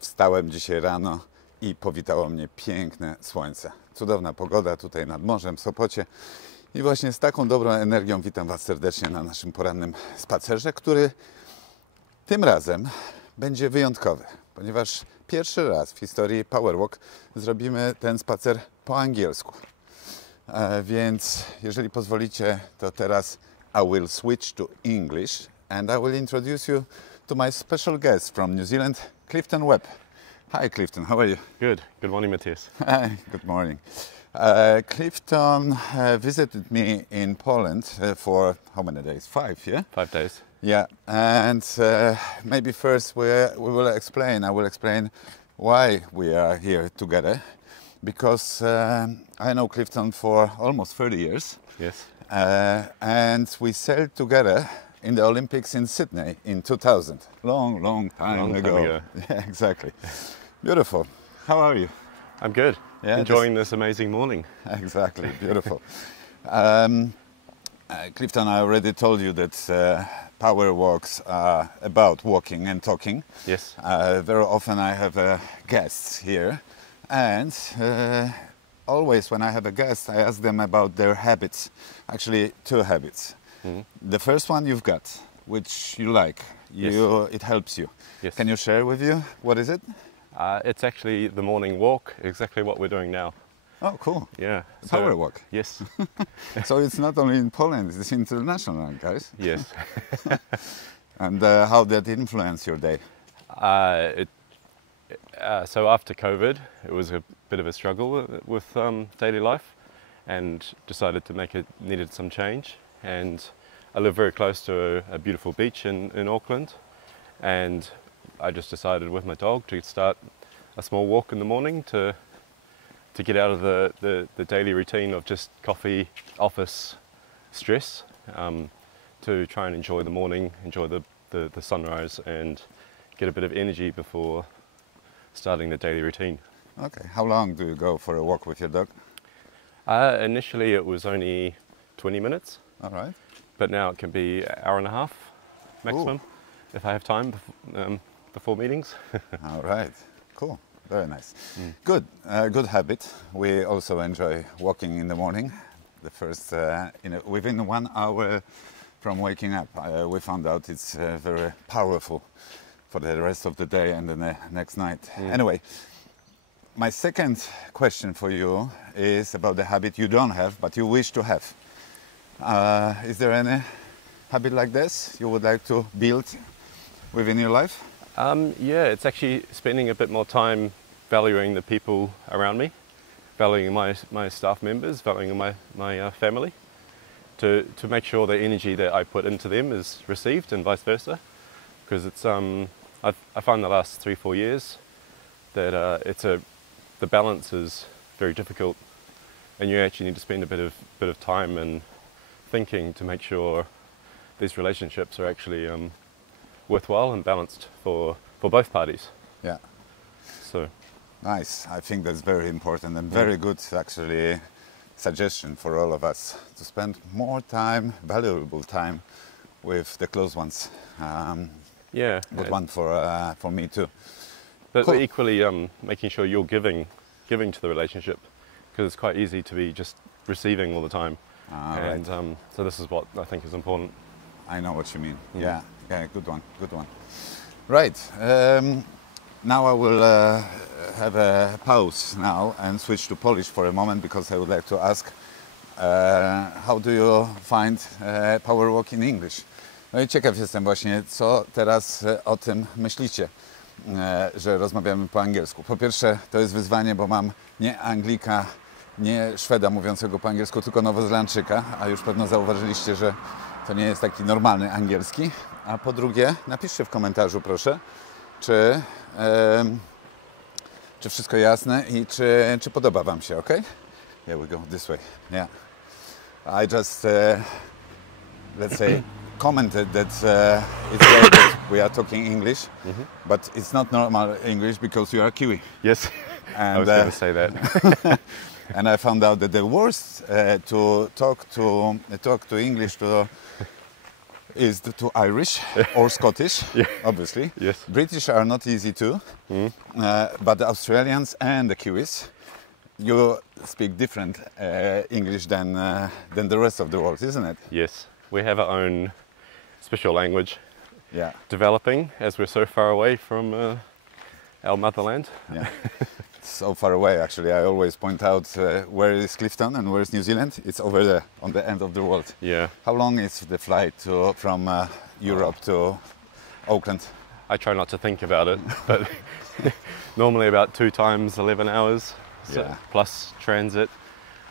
Wstałem dzisiaj rano i powitało mnie piękne słońce. Cudowna pogoda tutaj nad morzem w Sopocie. I właśnie z taką dobrą energią witam Was serdecznie na naszym porannym spacerze, który tym razem będzie wyjątkowy, ponieważ pierwszy raz w historii Power Walk zrobimy ten spacer po angielsku. Więc jeżeli pozwolicie, to teraz I will switch to English and I will introduce you to my special guest from New Zealand, Clifton Webb. Hi Clifton, how are you? Good. Good morning, Matthias. Hi, good morning. Clifton visited me in Poland for how many days? 5, yeah? 5 days. Yeah, and maybe first I will explain why we are here together, because I know Clifton for almost 30 years. Yes. And we sailed together in the Olympics in Sydney in 2000. Long time ago. Yeah, exactly. Beautiful. How are you? I'm good. Yeah, enjoying this amazing morning. Exactly, beautiful. Clifton, I already told you that power walks are about walking and talking. Yes. Very often I have guests here, and always when I have a guest, I ask them about their habits. Actually, 2 habits. Mm-hmm. The first one you've got, which you like. Yes. It helps you. Yes. Can you share with you? What is it? It's actually the morning walk, exactly what we're doing now. Oh, cool. Yeah. Power walk. Yes. So it's not only in Poland, it's international, guys. Yes. And how did it influence your day? So after COVID, it was a bit of a struggle with daily life, and decided to needed some change. And I live very close to a beautiful beach in Auckland, and I just decided with my dog to start a small walk in the morning to get out of the daily routine of just coffee, office, stress, to try and enjoy the morning, enjoy the sunrise, and get a bit of energy before starting the daily routine. Okay, how long do you go for a walk with your dog? Initially it was only 20 minutes. All right. But now it can be an hour and a half maximum. Ooh. If I have time before meetings. All right, cool, very nice. Good, good habit. We also enjoy walking in the morning. The first, within 1 hour from waking up, we found out it's very powerful for the rest of the day and the next night. Anyway, my second question for you is about the habit you don't have, but you wish to have. Is there any habit like this you would like to build within your life? Yeah, it's actually spending a bit more time valuing the people around me, valuing my staff members, valuing my family, to make sure the energy that I put into them is received and vice versa. Because it's I find the last 3-4 years that the balance is very difficult, and you actually need to spend a bit of time and thinking to make sure these relationships are actually worthwhile and balanced for both parties. Yeah. So. Nice. I think that's very important and very good, actually, suggestion for all of us to spend more time, valuable time, with the close ones. Yeah. Good one for me too. But cool. Equally, making sure you're giving to the relationship, because it's quite easy to be just receiving all the time. And right. So this is what I think is important. I know what you mean. Yeah, good one. Right, now I will have a pause now and switch to Polish for a moment, because I would like to ask, how do you find Power Walk in English? No i ciekaw jestem właśnie, co teraz o tym myślicie, że rozmawiamy po angielsku. Po pierwsze, to jest wyzwanie, bo mam nie Anglika, nie Szweda mówiącego po angielsku, tylko Nowozelandczyka, a już pewno zauważyliście, że to nie jest taki normalny angielski. A po drugie, napiszcie w komentarzu, proszę, czy wszystko jasne i czy podoba Wam się, ok? Here we go, this way, yeah. I just, let's say, commented that it's great that we are talking English, but it's not normal English because you are Kiwi. Yes, and, I was going to say that. And I found out that the worst to talk to English to is the two Irish or Scottish, Yeah. obviously. Yes. British are not easy too, but the Australians and the Kiwis, you speak different English than the rest of the world, isn't it? Yes. We have our own special language Yeah. developing as we're so far away from our motherland. Yeah. So far away, actually. I always point out where is Clifton and where is New Zealand. It's over there on the end of the world. Yeah. How long is the flight from Europe to Auckland? I try not to think about it, but normally about 2 times 11 hours so Yeah. plus transit.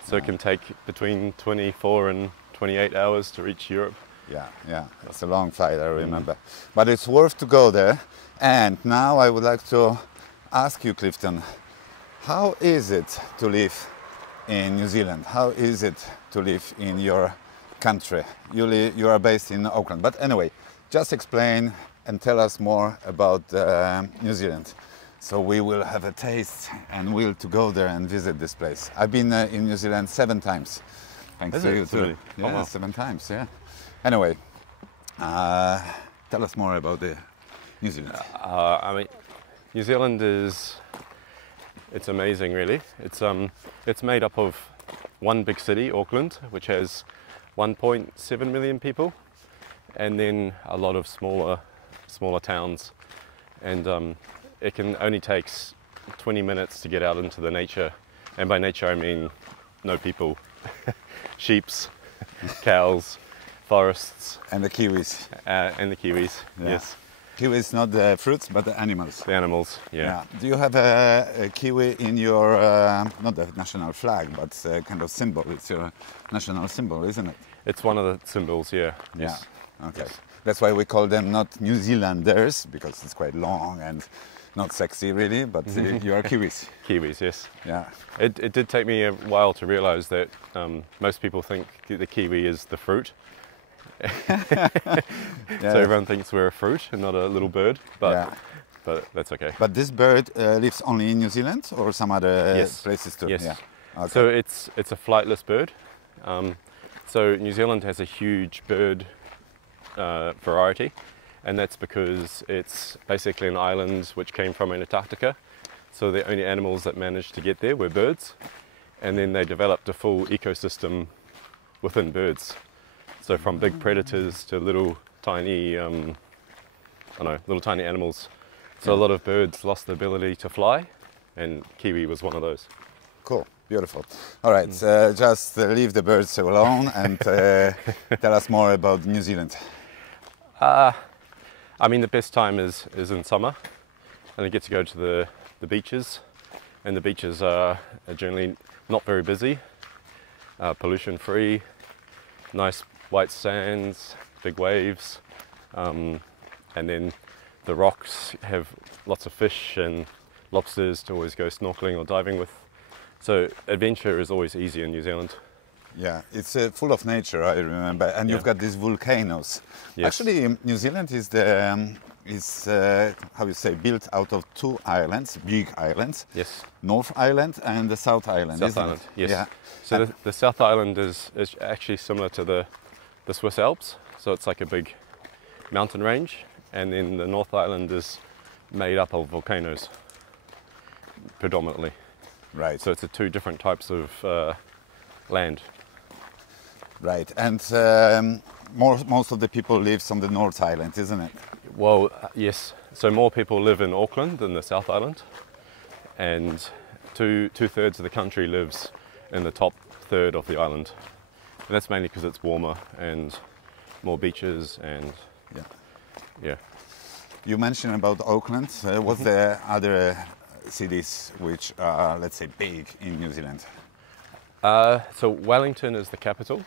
So it can take between 24 and 28 hours to reach Europe. Yeah. It's a long flight, I remember. But it's worth to go there. And now I would like to ask you, Clifton, how is it to live in New Zealand? How is it to live in your country? You are based in Auckland, but anyway, just explain and tell us more about New Zealand. So we will have a taste and will to go there and visit this place. I've been in New Zealand 7 times. Thanks Is to it? you So too. many? Oh, Yeah, wow. 7 times. Yeah. Anyway, tell us more about the New Zealand. I mean, New Zealand it's amazing, really. It's made up of one big city, Auckland, which has 1.7 million people, and then a lot of smaller towns. And it can only takes 20 minutes to get out into the nature, and by nature I mean no people, sheeps, cows, forests, And the Kiwis. and the kiwis. Yeah. Yes, Kiwis, not the fruits, but the animals. the animals. Yeah. Do you have a kiwi in your, not the national flag, but kind of symbol? It's your national symbol, isn't it? It's one of the symbols. Yeah. Yes. Yeah. Okay. Yes. That's why we call them not New Zealanders, because it's quite long and not sexy really, but you are Kiwis. Kiwis. Yes. Yeah. It did take me a while to realise that most people think the kiwi is the fruit. Yeah. So everyone thinks we're a fruit and not a little bird, but that's okay. But this bird lives only in New Zealand or some other Yes. places too? Yes. Yeah. Okay. So it's a flightless bird. So New Zealand has a huge bird variety, and that's because it's basically an island which came from Antarctica. So the only animals that managed to get there were birds, and then they developed a full ecosystem within birds. So from big predators to little tiny, little tiny animals. So a lot of birds lost the ability to fly, and kiwi was one of those. Cool, beautiful. All right, just leave the birds alone and tell us more about New Zealand. I mean, the best time is in summer, and I get to go to the beaches, and the beaches are generally not very busy, pollution free, nice white sands, big waves, and then the rocks have lots of fish and lobsters to always go snorkeling or diving with. So adventure is always easy in New Zealand. Yeah, it's full of nature, I remember, and you've Yeah. got these volcanoes. Yes. Actually, New Zealand is how you say, built out of 2 islands, big islands. Yes. North Island and the South Island. South isn't Island, it? yes. Yeah. So the South Island is actually similar to the Swiss Alps. So it's like a big mountain range, and then the North Island is made up of volcanoes, predominantly. Right. So it's 2 different types of land. Right. And most of the people lives on the North Island, isn't it? Well, yes. So more people live in Auckland than the South Island, and two-thirds of the country lives in the top third of the island. And that's mainly because it's warmer and more beaches and yeah. You mentioned about Auckland. What's the other cities which are, let's say, big in New Zealand? So Wellington is the capital.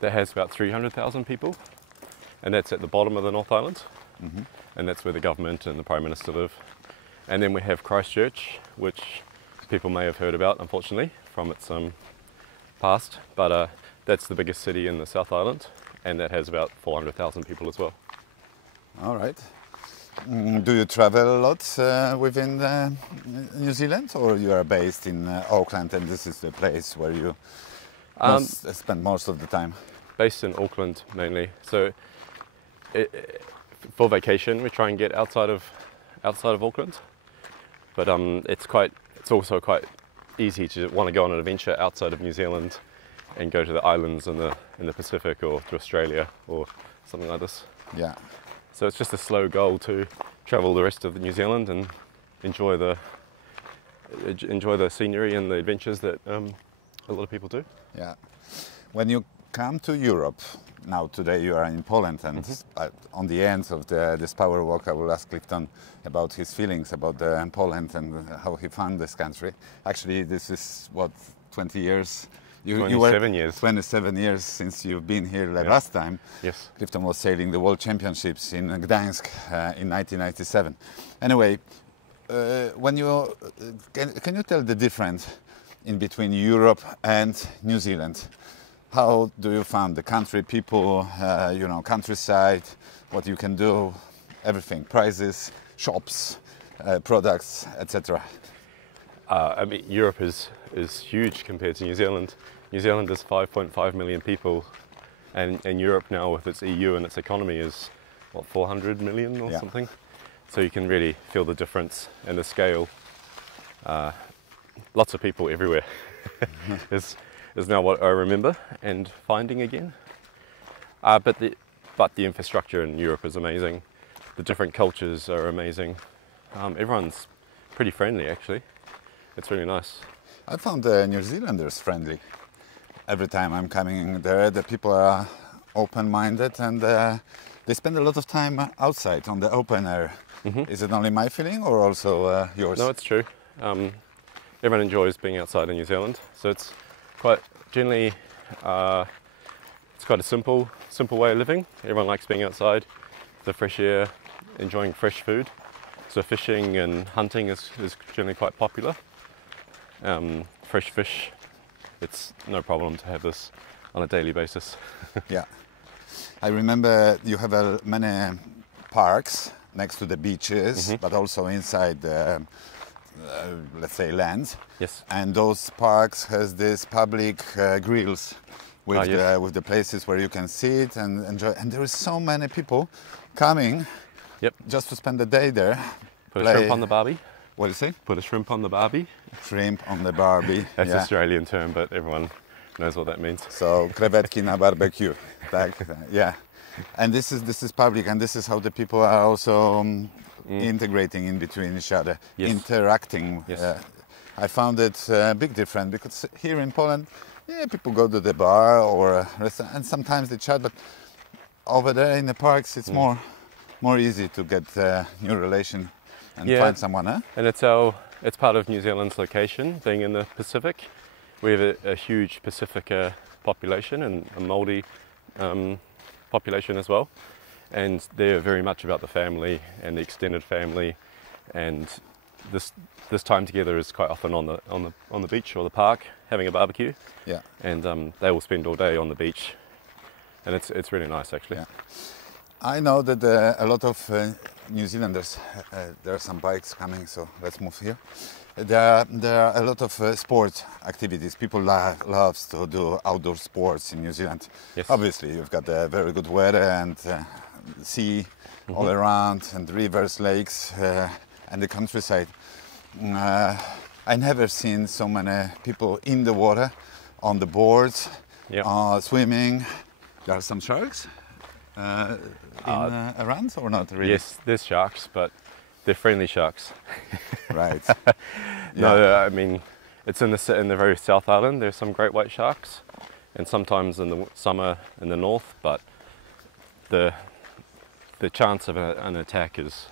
That has about 300,000 people, and that's at the bottom of the North Island, and that's where the government and the Prime Minister live. And then we have Christchurch, which people may have heard about, unfortunately, from its past, but that's the biggest city in the South Island, and that has about 400,000 people as well. All right. Do you travel a lot within New Zealand, or you are based in Auckland and this is the place where you spend most of the time? based in Auckland mainly. So for vacation, we try and get outside of Auckland. But it's also quite easy to want to go on an adventure outside of New Zealand and go to the islands in the Pacific or to Australia or something like this. Yeah. So it's just a slow goal to travel the rest of New Zealand and enjoy the scenery and the adventures that a lot of people do. Yeah. When you come to Europe, now today you are in Poland, and on the end of this Power Walk I will ask Clifton about his feelings about Poland and how he found this country. Actually, this is what, 20 years? 27 years. 27 years since you've been here last time. Yes. Clifton was sailing the World Championships in Gdańsk in 1997. Anyway, when you can you tell the difference in between Europe and New Zealand? How do you find the country, people, countryside, what you can do, everything, prices, shops, products, etc.? I mean, Europe is huge compared to New Zealand. New Zealand is 5.5 million people, and Europe now with its EU and its economy is, what, 400 million or something? So you can really feel the difference and the scale. Lots of people everywhere is now what I remember and finding again. But the infrastructure in Europe is amazing. The different cultures are amazing. Everyone's pretty friendly, actually. It's really nice. I found the New Zealanders friendly. Every time I'm coming there, the people are open-minded and they spend a lot of time outside on the open air. Is it only my feeling or also yours? No, it's true. Everyone enjoys being outside in New Zealand, so it's quite generally it's quite a simple way of living. Everyone likes being outside, the fresh air, enjoying fresh food. So fishing and hunting is generally quite popular. Fresh fish, it's no problem to have this on a daily basis. Yeah, I remember you have many parks next to the beaches, but also inside let's say lands. Yes. And those parks has this public grills with with the places where you can sit and enjoy. And there is so many people coming just to spend the day there. Put a shrimp on the barbie. What do you say? Put a shrimp on the barbie. Shrimp on the barbie. That's an Australian term, but everyone knows what that means. So krewetki na barbecue. Yeah. And this is public, and this is how the people are also integrating in between each other, interacting. Yes. I found it a big difference because here in Poland, people go to the bar or a restaurant, and sometimes they chat, but over there in the parks, it's more easy to get a new relation and find someone, huh? And it's part of New Zealand's location, being in the Pacific. We have a huge Pacific population and a Māori population as well, and they're very much about the family and the extended family, and this time together is quite often on the beach or the park having a barbecue. Yeah. And they will spend all day on the beach, and it's really nice actually. Yeah. I know that a lot of New Zealanders, there are some bikes coming, so let's move here. There are a lot of sport activities. People love to do outdoor sports in New Zealand. Yes. Obviously, you've got very good weather and sea all around, and rivers, lakes, and the countryside. I never seen so many people in the water, on the boards, swimming. There are some sharks around, or not really? Yes, there's sharks, but they're friendly sharks. Right. No, I mean, it's in the very South Island. There's some great white sharks, and sometimes in the summer in the north. But the chance of an attack is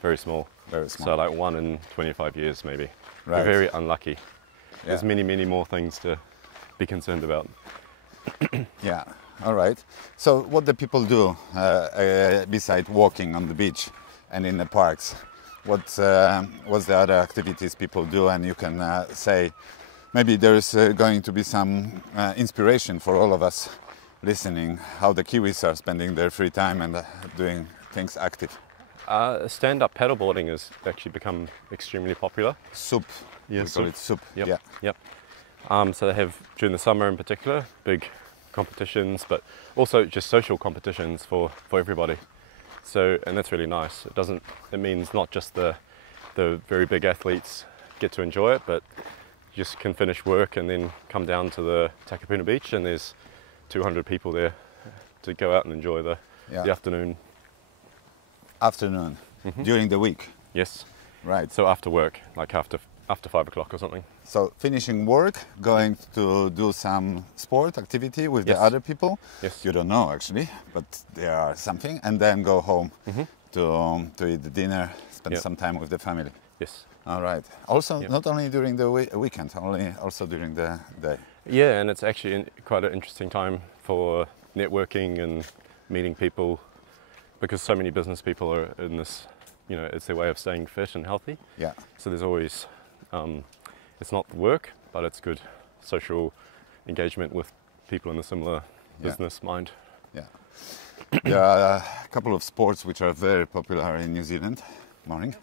very small. Very small. So like 1 in 25 years maybe. Right. We're very unlucky. There's many more things to be concerned about. Yeah. All right. So what do people do besides walking on the beach and in the parks? What's the other activities people do? And you can say maybe there's going to be some inspiration for all of us listening, how the Kiwis are spending their free time and doing things active. Stand-up paddleboarding has actually become extremely popular. SUP. Yeah, we call it SUP. Yep. So they have, during the summer in particular, big competitions, but also just social competitions for everybody. So, and that's really nice. It means not just the very big athletes get to enjoy it, but you just can finish work and then come down to the Takapuna beach, and there's 200 people there to go out and enjoy the afternoon. Afternoon, during the week. Yes. Right. So after work, like after 5 o'clock or something. So finishing work, going to do some sport activity with the other people. Yes. You don't know actually, but there are something, and then go home to eat the dinner, spend some time with the family. Yes. All right. Also, not only during the weekend, also during the day. Yeah, and it's actually quite an interesting time for networking and meeting people, because so many business people are in this. You know, it's their way of staying fit and healthy. Yeah. So there's always, it's not work, but it's good social engagement with people in a similar business mind. Yeah. There are a couple of sports which are very popular in New Zealand. Morning.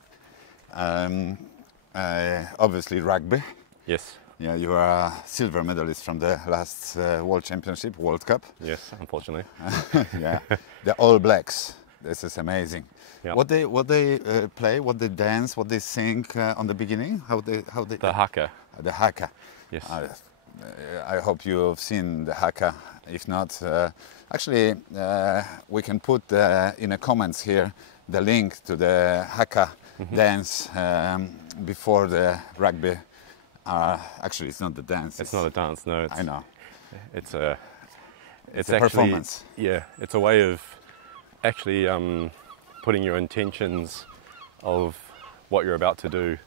Obviously rugby. Yes. Yeah, you are a silver medalist from the last World Championship, World Cup. Yes, unfortunately. Yeah. The All Blacks. This is amazing. Yeah. What they play, what they dance, what they sing on the beginning, how they the haka. The haka. Yes. I hope you've seen the haka. If not, actually, we can put in the comments here the link to the haka dance before the rugby. Actually, it's not the dance. It's not a dance. No, I know. It's a actually, performance. Yeah, it's a way of actually putting your intentions of what you're about to do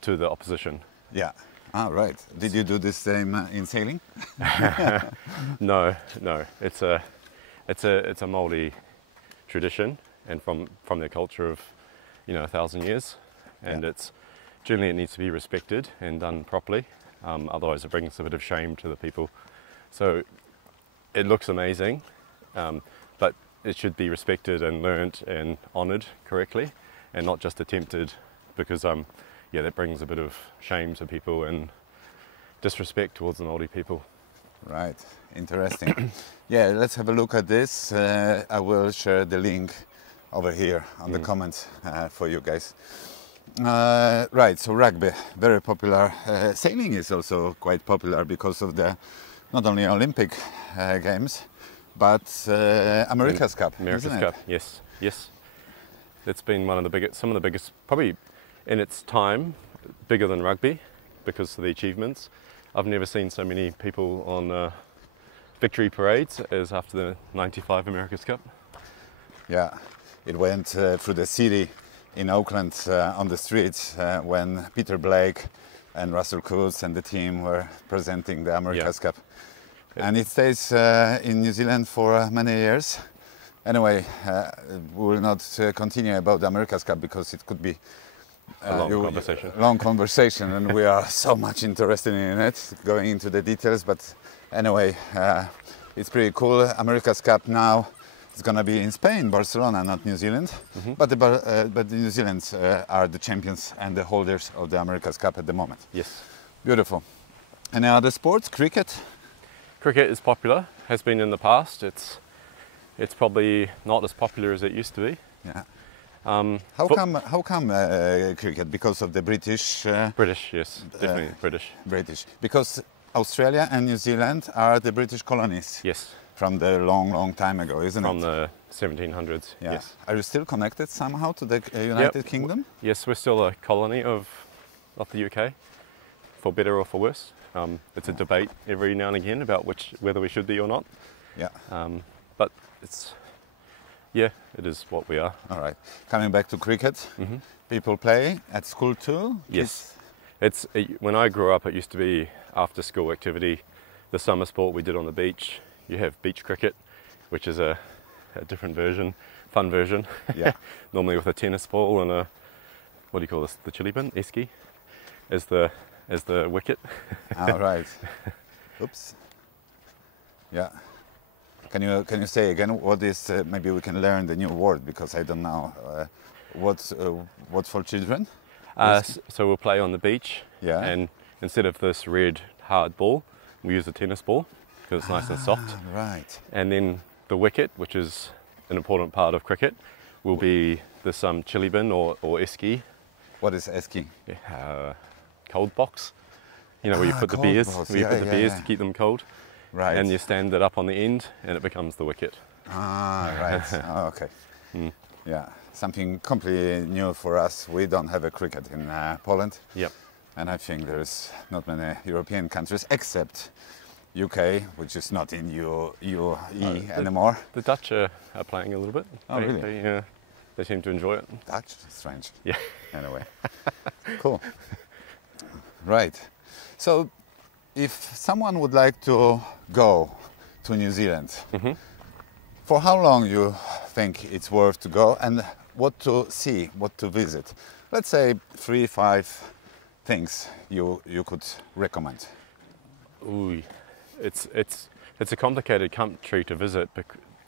to the opposition. Yeah. Ah, right. Did you do the same in sailing? No. It's a Māori tradition, and from their culture of 1,000 years, and it needs to be respected and done properly. Otherwise, it brings a bit of shame to the people. So it looks amazing, but it should be respected and learnt and honoured correctly, and not just attempted, because that brings a bit of shame to people and disrespect towards the Māori people. Right, interesting. Yeah, let's have a look at this. I will share the link over here on the comments for you guys. Right, so rugby, very popular. Sailing is also quite popular because of the not only Olympic Games, but America's Cup. America's Cup, yes. It's been some of the biggest, probably in its time, bigger than rugby because of the achievements. I've never seen so many people on victory parades as after the '95 America's Cup. Yeah, it went through the city in Auckland on the streets when Peter Blake and Russell Coutts and the team were presenting the America's Cup. And it stays in New Zealand for many years. Anyway, we will not continue about the America's Cup because it could be a long conversation, and we are so much interested in it, going into the details. But anyway, it's pretty cool. America's Cup now is going to be in Spain, Barcelona, not New Zealand. But the New Zealanders are the champions and the holders of the America's Cup at the moment. Yes. Beautiful. Any other sports? Cricket? Cricket is popular, has been in the past. It's probably not as popular as it used to be. Yeah. How come cricket? Because of the British? British, yes, definitely British. British. Because Australia and New Zealand are the British colonies. Yes. From the long time ago, isn't it? From the 1700s, yeah. Yes. Are you still connected somehow to the United Kingdom? Yes, we're still a colony of the UK, for better or for worse. It's a debate every now and again about whether we should be or not. Yeah. But it is what we are. All right. Coming back to cricket, people play at school too? Yes. When I grew up, it used to be after school activity. The summer sport we did on the beach. You have beach cricket, which is a different version, fun version. Yeah. Normally with a tennis ball and what do you call this? The chili bin, esky, as the wicket. All right. Oops. Yeah. Can you say again what is? Maybe we can learn the new word because I don't know. What's for children? So we'll play on the beach. Yeah. And instead of this red hard ball, we use a tennis ball. because it's nice and soft. Right. And then the wicket, which is an important part of cricket, will be this chili bin or eski. What is eski? Cold box. You know, where you put the cold beers, box. where you put the beers Yeah. to keep them cold. Right. And you stand it up on the end and it becomes the wicket. Ah, right. Oh, okay. Yeah, something completely new for us. We don't have a cricket in Poland. Yep. And I think there's not many European countries except UK, which is not in UE anymore. The Dutch are playing a little bit. Oh, really? They seem to enjoy it. Dutch? Strange. Yeah. Anyway. Cool. Right. So, if someone would like to go to New Zealand, for how long you think it's worth to go, and what to see, what to visit? Let's say 3-5 things you could recommend. Ooh, it's a complicated country to visit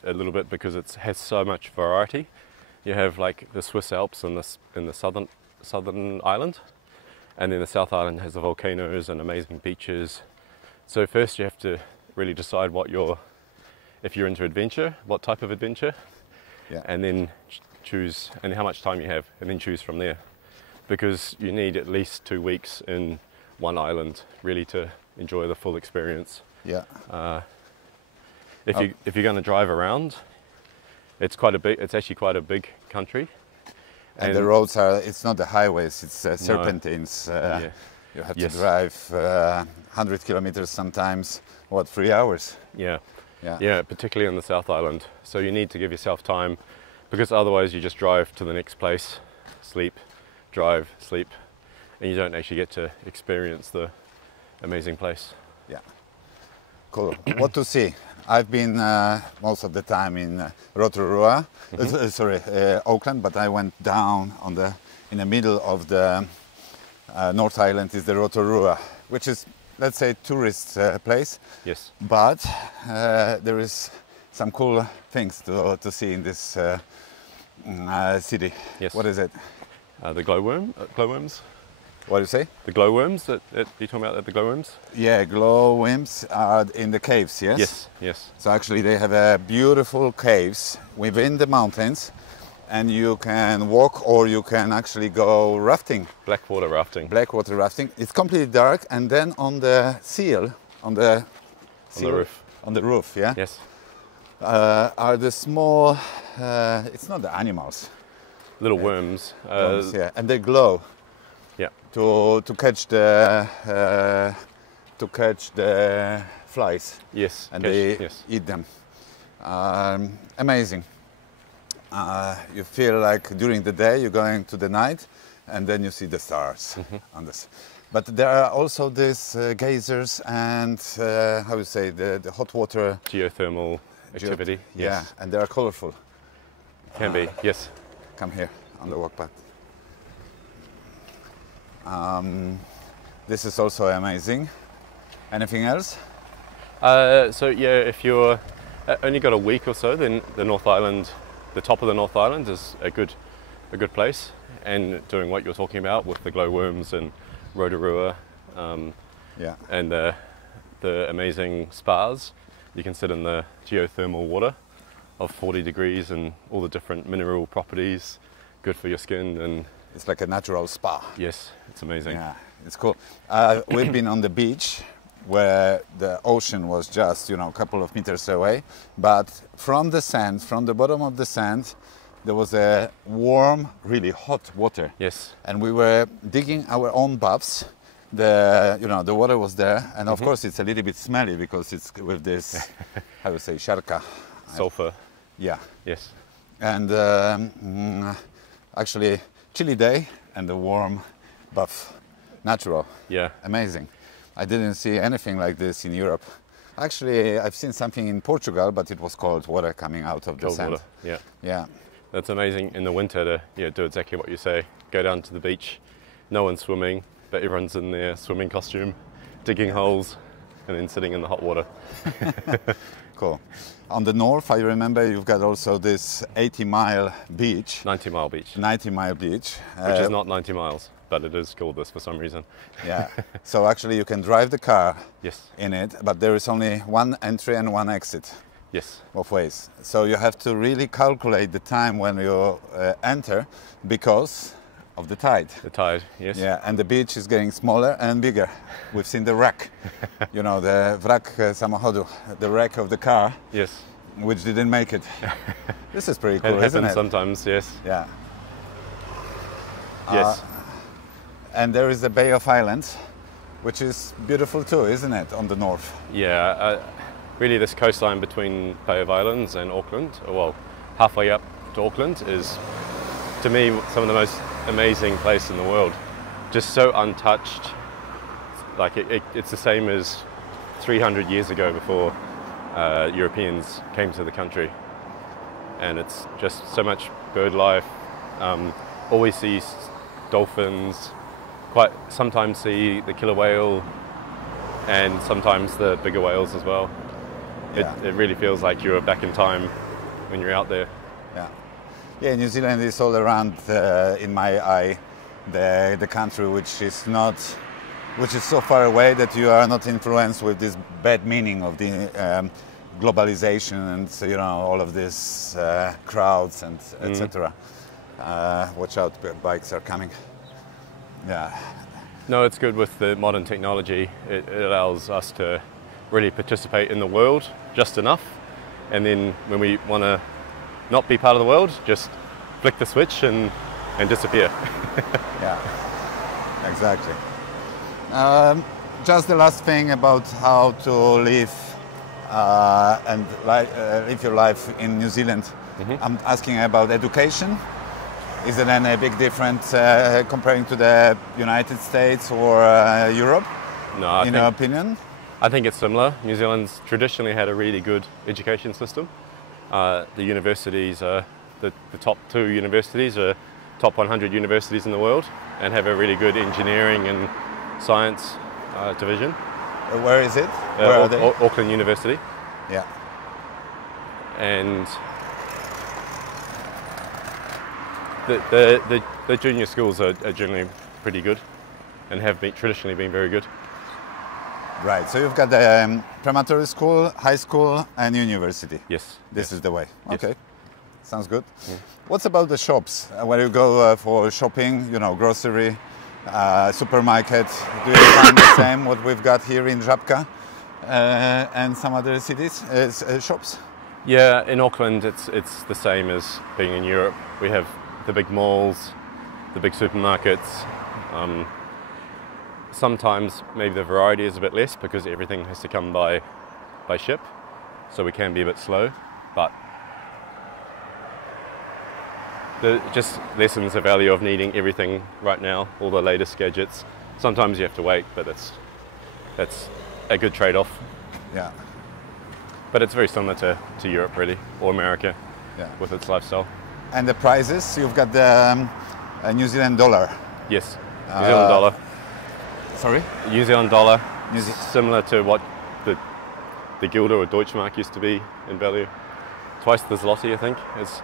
a little bit because it has so much variety. You have like the Swiss Alps in the southern island, and then the South Island has the volcanoes and amazing beaches. So first you have to really decide if you're into adventure, what type of adventure, and then choose and how much time you have, and then choose from there. Because you need at least 2 weeks in one island really to enjoy the full experience. Yeah. If you're going to drive around, it's actually quite a big country. And the roads it's not the highways, it's serpentines. You have to drive 100 kilometers sometimes, 3 hours? Yeah, particularly on the South Island. So you need to give yourself time, because otherwise you just drive to the next place, sleep, drive, sleep, and you don't actually get to experience the amazing place. Yeah. Cool. What to see? I've been most of the time in Rotorua, Auckland, but I went down in the middle of the North Island is the Rotorua, which is, let's say, tourist place. Yes. But there is some cool things to see in this city. Yes. What is it? The glowworms. What do you say? The glowworms that you're talking about, the glowworms? Yeah, glowworms are in the caves, yes? Yes, yes. So actually they have beautiful caves within the mountains, and you can walk or you can actually go rafting. Blackwater rafting. Blackwater rafting. It's completely dark, and then on the roof, yeah? Yes. Are the small, it's not the animals. Little worms. Worms, yeah, and they glow. Yeah. To catch the flies. Yes. And they eat them. Amazing. You feel like during the day you're going to the night, and then you see the stars on this. But there are also these geysers and how you say the hot water Geothermal activity. Yeah, and they are colorful. Can be. Yes. Come here on the walk path. This is also amazing. Anything else? So yeah, if you're only got a week or so, then the North Island, the top of the North Island is a good place, and doing what you're talking about with the glowworms and Rotorua, and the amazing spas. You can sit in the geothermal water of 40 degrees and all the different mineral properties, good for your skin, and it's like a natural spa. Yes, it's amazing. Yeah, it's cool. We've been on the beach where the ocean was just, a couple of meters away, but from the bottom of the sand, there was a warm, really hot water. Yes. And we were digging our own baths. The water was there, and of course it's a little bit smelly because it's with this, how do you say, sharka. Sulfur. Yeah. Yes. And actually, chilly day and the warm bath, natural. Yeah. Amazing. I didn't see anything like this in Europe. Actually, I've seen something in Portugal, but it was cold water coming out of the sand. Water. Yeah. Yeah. That's amazing in the winter to do exactly what you say. Go down to the beach, no one's swimming, but everyone's in their swimming costume, digging holes, and then sitting in the hot water. Cool. On the north, I remember you've got also this 80-mile beach. 90-mile beach. 90-mile beach. Which is not 90 miles, but it is called this for some reason. Yeah. So actually you can drive the car Yes. in it, but there is only one entry and one exit. Yes. Both ways. So you have to really calculate the time when you enter because of the tide. The tide, yes. Yeah, and the beach is getting smaller and bigger. We've seen the wreck, you know, the wrak samochodu, the wreck of the car, Yes. which didn't make it. This is pretty cool, It isn't happens it? sometimes, yes. Yeah. Yes. And there is the Bay of Islands, which is beautiful too, isn't it, on the north? Yeah, really this coastline between Bay of Islands and Auckland, or well, halfway up to Auckland, is to me some of the most amazing place in the world. Just so untouched. Like it's the same as 300 years ago before Europeans came to the country. And it's just so much bird life. Always see dolphins, quite sometimes see the killer whale and sometimes the bigger whales as well. Yeah. It really feels like you're back in time when you're out there. Yeah. Yeah, New Zealand is all around, in my eye, the country which is so far away that you are not influenced with this bad meaning of the globalization and, you know, all of these crowds and etc. Watch out, bikes are coming. Yeah. No, it's good with the modern technology. It allows us to really participate in the world just enough, and then when we want to not be part of the world, just flick the switch and disappear. Yeah, exactly. Just the last thing about how to live and live your life in New Zealand. I'm asking about education. Is it any big difference comparing to the United States or Europe? No, in your opinion? I think it's similar. New Zealand's traditionally had a really good education system. The universities are the top 2 universities are top 100 universities in the world and have a really good engineering and science division. Where is it? Where are they? Auckland University. Yeah. And the junior schools are generally pretty good and have traditionally been very good. Right, so you've got the preparatory school, high school and university. Yes. This is the way. Yes. Okay, sounds good. What's about the shops? Where you go for shopping, you know, grocery, supermarket, do you find the same what we've got here in Żabka and some other cities, shops? Yeah, in Auckland it's the same as being in Europe. We have the big malls, the big supermarkets. Sometimes maybe the variety is a bit less because everything has to come by ship, so we can be a bit slow, but it just lessens the value of needing everything right now, all the latest gadgets. Sometimes you have to wait, but that's a good trade-off. Yeah. But it's very similar to Europe really, or America, Yeah. with its lifestyle. And the prices, you've got the New Zealand dollar. Yes, New Zealand dollar. Sorry? New Zealand dollar, New similar to what the Guilder or Deutschmark used to be in value. Twice the zloty, I think. It's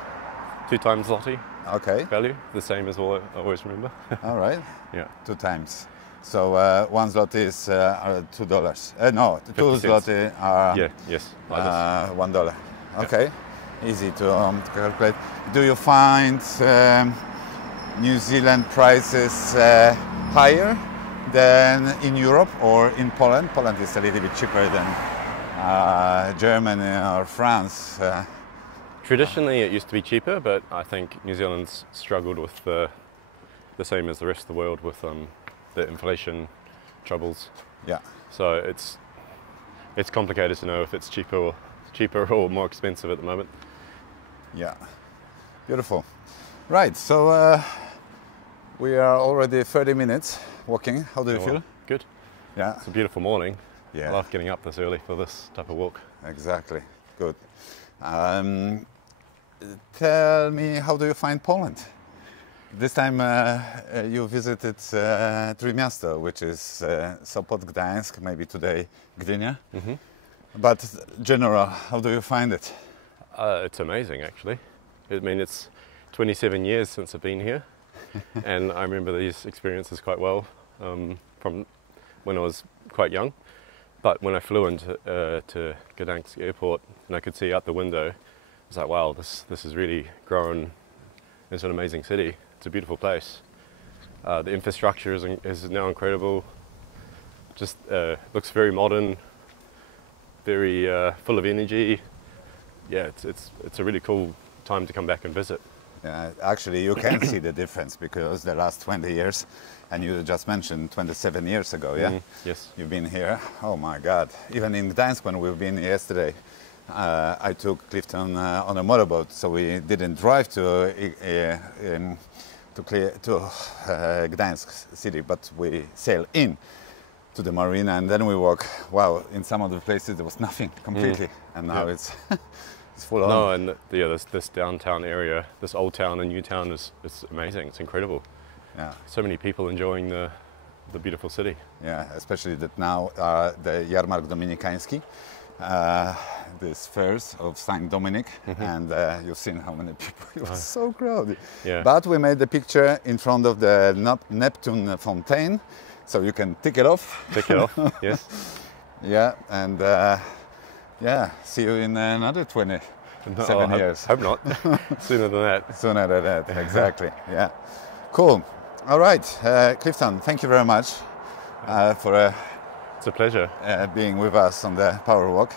2 times zloty Okay, value, the same as all I always remember. all right. Yeah. 2 times. So 1 zloty is $2. No, 2 50 zloty are Yeah, yes, like this. $1. Okay, easy to calculate. Do you find New Zealand prices higher than in Europe or in Poland? Poland is a little bit cheaper than Germany or France. Traditionally it used to be cheaper, but I think New Zealand's struggled with the same as the rest of the world with the inflation troubles. Yeah. So it's complicated to know if it's cheaper or more expensive at the moment. Yeah, beautiful. Right, so we are already 30 minutes walking. How do you feel? Good. Yeah, It's a beautiful morning. Yeah. I love getting up this early for this type of walk. exactly. Good. Tell me, how do you find Poland? This time you visited Trójmiasto, which is Sopot, Gdańsk, maybe today Gdynia. But general, how do you find it? It's amazing, actually. I mean, it's 27 years since I've been here, and I remember these experiences quite well from when I was quite young. But when I flew into to Gdańsk airport and I could see out the window, I was like, wow, this has really grown into an amazing city. It's a beautiful place. The infrastructure is now incredible. Just looks very modern, very full of energy. Yeah, it's a really cool time to come back and visit. Yeah, actually, you can see the difference because the last 20 years, and you just mentioned 27 years ago, yeah? Yes. You've been here. Oh my God. Even in Gdańsk, when we've been yesterday, I took Clifton on a motorboat, so we didn't drive to Gdańsk city, but we sailed in to the marina and then we walk. Wow, in some of the places there was nothing completely, and now it's it's full on. No, and this downtown area, this old town and new town is amazing. It's incredible. Yeah. So many people enjoying the beautiful city. Yeah, especially that now the Jarmark Dominikański, this fairs of Saint Dominic, and you've seen how many people. It was so crowded. Yeah. But we made the picture in front of the Neptune fountain, so you can tick it off. Tick it off. Yes. Yeah, and yeah, see you in another 27 years. Hope not. Sooner than that. Sooner than that, exactly. Yeah. Cool. All right, Clifton, thank you very much for It's a pleasure. being with us on the Power Walk.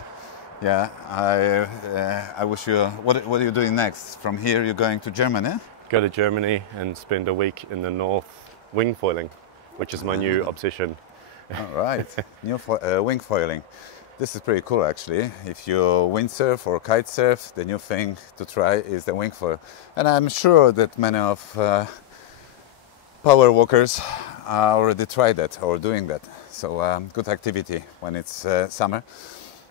Yeah, I wish you. What are you doing next? From here, you're going to Germany? Go to Germany and spend a week in the north wing foiling, which is my new obsession. All right, new wing foiling. This is pretty cool, actually. If you windsurf or kite surf, the new thing to try is the wing foil. And I'm sure that many of power walkers already tried that or doing that. So good activity when it's summer.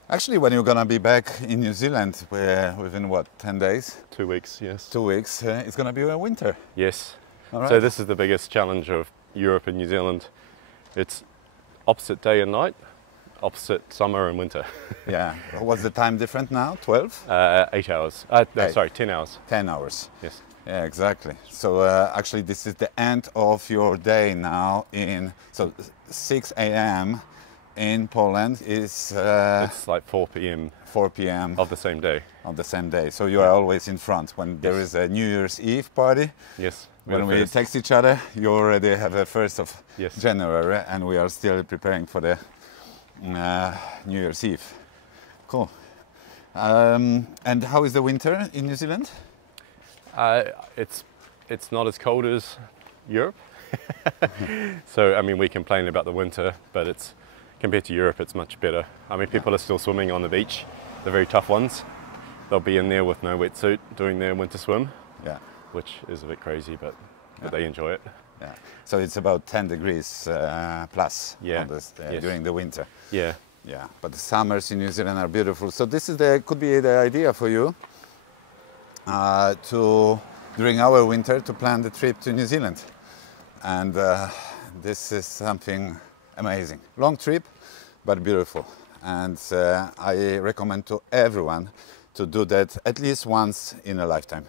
Actually, when you're gonna be back in New Zealand within what, 10 days? 2 weeks, yes. 2 weeks, it's gonna be a winter. Yes. All right. So this is the biggest challenge of Europe and New Zealand. It's opposite day and night, opposite summer and winter. Yeah. What's the time different now? 12? 8 hours. No, 8. sorry, 10 hours. 10 hours. Yes. Yeah, exactly. So actually, this is the end of your day now. So 6 a.m. in Poland is It's like 4 p.m. 4 p.m. of the same day. on the same day. So you are always in front when there is a New Year's Eve party. Yes. When we text each other, you already have the 1st of Yes. January, and we are still preparing for the New Year's Eve. Cool. And how is the winter in New Zealand? It's not as cold as Europe. So, I mean, we complain about the winter, but it's compared to Europe, it's much better. I mean, people are still swimming on the beach, the very tough ones. They'll be in there with no wetsuit doing their winter swim, Yeah. which is a bit crazy, but they enjoy it. Yeah. So it's about 10 degrees plus Yeah. on this, Yes. during the winter. Yeah. Yeah. But the summers in New Zealand are beautiful. So this is could be the idea for you to during our winter to plan the trip to New Zealand, and this is something amazing. Long trip, but beautiful. And I recommend to everyone to do that at least once in a lifetime.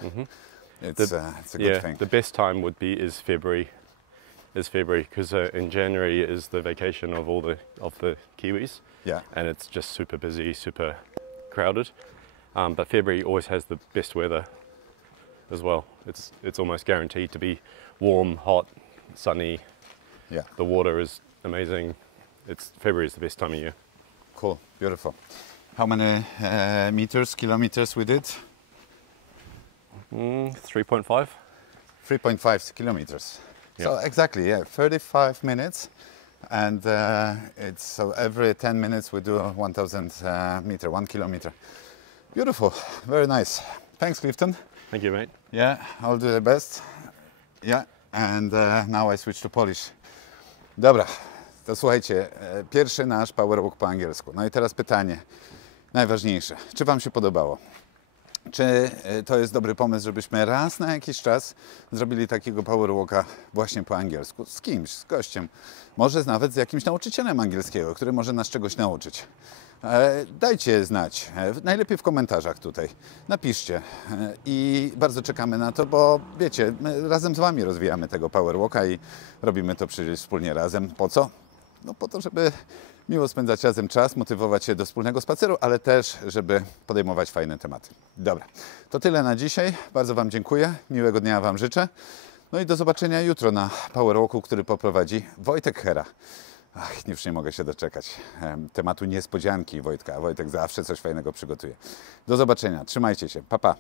It's a good thing. The best time is February, because in January is the vacation of all the Kiwis. Yeah. And it's just super busy, super crowded. But February always has the best weather as well. It's almost guaranteed to be warm, hot, sunny. Yeah. The water is amazing. February is the best time of year. Cool, beautiful. How many kilometers we did? 3.5. 3.5 kilometers. Yeah. So exactly, yeah, 35 minutes. And it's so every 10 minutes we do 1,000 meter, 1 kilometer. Beautiful, very nice. Thanks, Clifton. Thank you, mate. Yeah, I'll do the best. Yeah, and now I switch to Polish. Dobra, to słuchajcie, pierwszy nasz Power Walk po angielsku. No i teraz pytanie najważniejsze. Czy Wam się podobało? Czy to jest dobry pomysł, żebyśmy raz na jakiś czas zrobili takiego Power Walka właśnie po angielsku? Z kimś, z gościem. Może nawet z jakimś nauczycielem angielskiego, który może nas czegoś nauczyć. Dajcie znać, najlepiej w komentarzach tutaj. Napiszcie i bardzo czekamy na to, bo wiecie, my razem z Wami rozwijamy tego Power Walka i robimy to przecież wspólnie razem. Po co? No po to, żeby miło spędzać razem czas, motywować się do wspólnego spaceru, ale też, żeby podejmować fajne tematy. Dobra, to tyle na dzisiaj. Bardzo Wam dziękuję, miłego dnia Wam życzę. No i do zobaczenia jutro na Power Walku, który poprowadzi Wojtek Hera. Ach, już nie mogę się doczekać tematu niespodzianki Wojtka. Wojtek zawsze coś fajnego przygotuje. Do zobaczenia, trzymajcie się, pa pa.